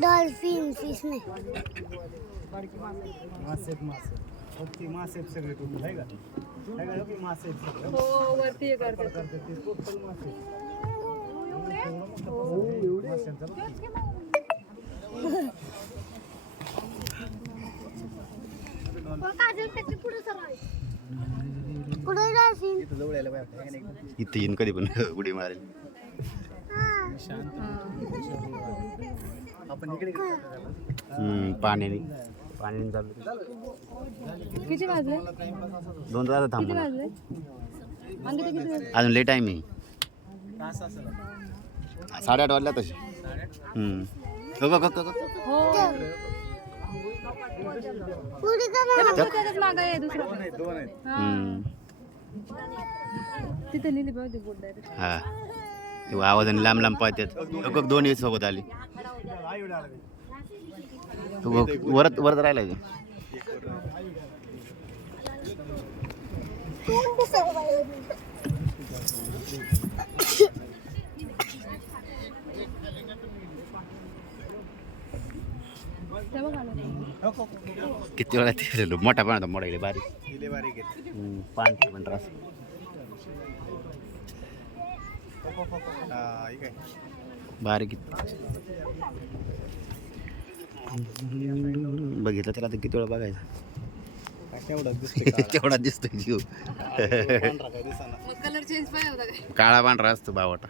Dolphin fish में मासे वरती मासे सगळे टोटल आहे का की मासे हो वरती करते ते टोटल मासे इथे येईन कधी पण उडी मारेल. आपण इकडे पाण्याने चालू किती वाजले 2 तास किती थांबू वाजले अंकिता किती वाजले अजून लेट आहे मी तास असेल 8:30 वाजल्या तशी. हो त्याच्याच मागं आहे दुसरं दोन आहेत तिथे नेली पाहिजे बोट डायरेक्ट हा ते आवाजाने लांब पळतात दोन्ही सोबत आली. वरत राहिला ते किती वेळा ते मोठा पण होता मोठा गेले बारीक पांढरा पण रास बारीक बघितलं त्याला तर किती वेळा बघायचा तेवढा दिसतोय जीव. कलर चेंज पाहिजे होता काय काळा पांढरा असतो बावटा.